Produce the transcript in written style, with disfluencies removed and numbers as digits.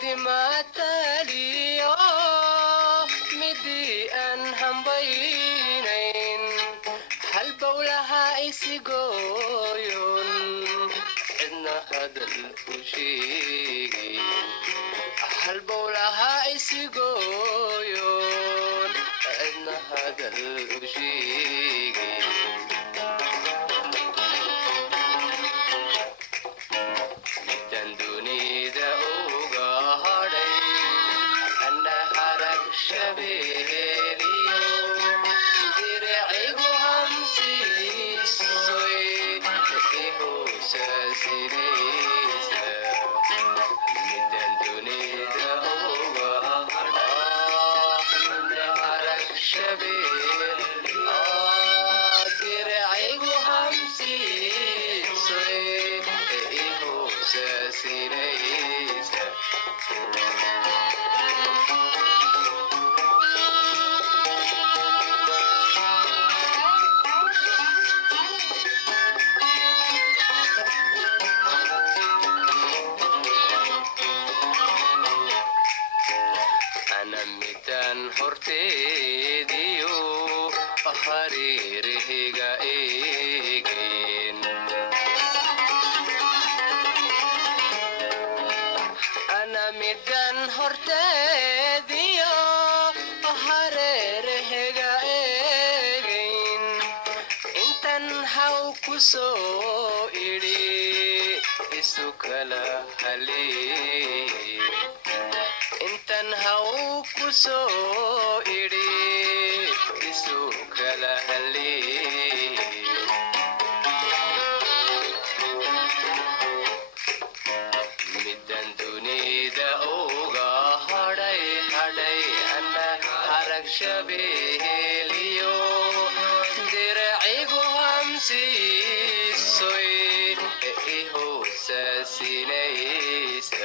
dimataliyo midii aan hambaynayn halbowlaha isigoyon cidna hadal u sheegin halbowlaha isigoyon cidna hadal u sheegin horteediyo hareerahayga eegeen ana midan horteediyo hareerahayga eegayn intan haw ku soo idhi isu kala halee intan haw ku soo idhi isu kala halee midan dunida uga hadhay ana harag shabeeliyo diracigu hamsiisoy ihoosasinaysa